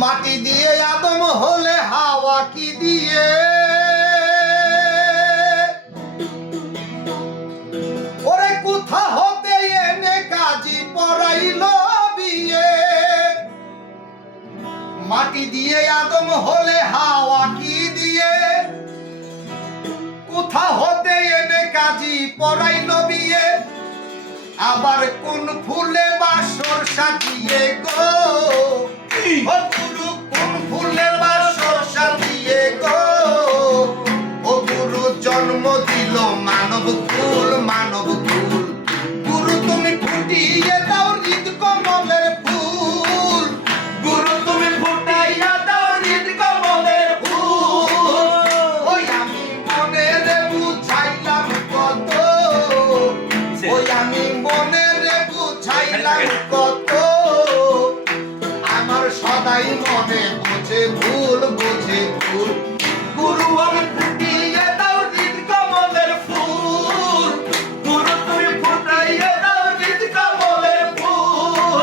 মাটি দিয়ে আদম হলে হাওয়া কি দিয়ে? ওরে কোথা হতে এনে কাজী পড়াইল বিয়ে? মাটি দিয়ে আদম হলে হাওয়া কি দিয়ে? কোথা হতে এনে কাজী পড়াইল বিয়ে? আবার কোন ফুলে বাসর সাজিয়ে গো? ও গুরু কোন ফুলে বাসর সাজিয়ে গো? ও গুরু জন্ম দিল মানব কুল, মানব কুল। গুরু তুমি ফুটিয়ে দাও হৃদ কমলের ফুল। গুরু তুমি ফুটাইয়া দাও হৃদ কমলের ফুল। ওই আমি মনের বুঝাইলাম কত, ওই আমি মনের বুঝাইলাম কত। আমার সদাই মনে বোঝে ভুল, বোঝে ভুল। গুরু আমি ফুটিয়ে দাও হৃদ কমলের ফুল। গুরু তুমি ফুটাইয়ে দাও হৃদ কমলের ফুল।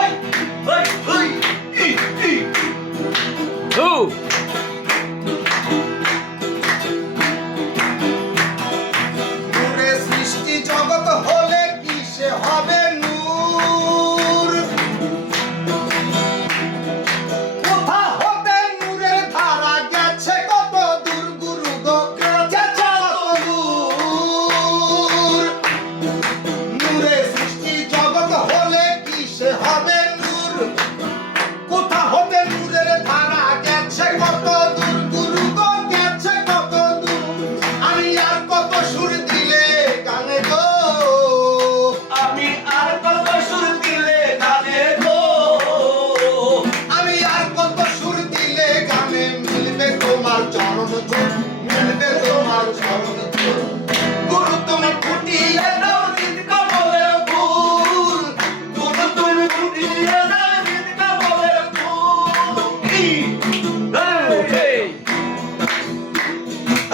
ওই ওই ওই ই ই হু নূরে সৃষ্টি জগৎ হলে কিসে হবে নূর? কোথা হতে নূরের ধারা গেছে কত দূর? গুরু গো গেছে কত দূর? নূরে সৃষ্টি জগৎ হলে কিসে হবে নূর? কোথা হতে নূরের ধারা গেছে কত দূর? গুরু গো গেছে কত দূর? আমি আর কত সুর দিলে গানে গো? আমি আর কত সুর দিলে গানে গো? আমি আর কত সুর দিলে গানে? মিলবে তোমার চরণ ধূল, মিলবে তোমার চরণ ধূল। গুরু তুমি ফুটিয়ে দাও হৃদ কমলের ফুল। গুরু তুমি ফুটিয়ে দাও হৃদ কমলের ফুল। ই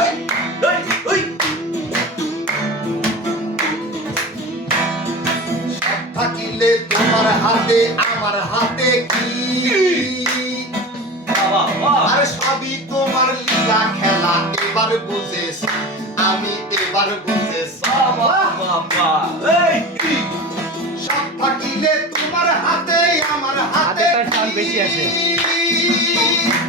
এই এই এই ওই সব থাকিলে তোমার হাতে আমার হাতে কি? আর সবই তোমার লীলা খেলা এবার বুঝেছ, আমি এবার বুঝেছ। এই সব থাকিলে তোমার হাতে আমার হাতে হাতে তার টান বেশি আছে। কি?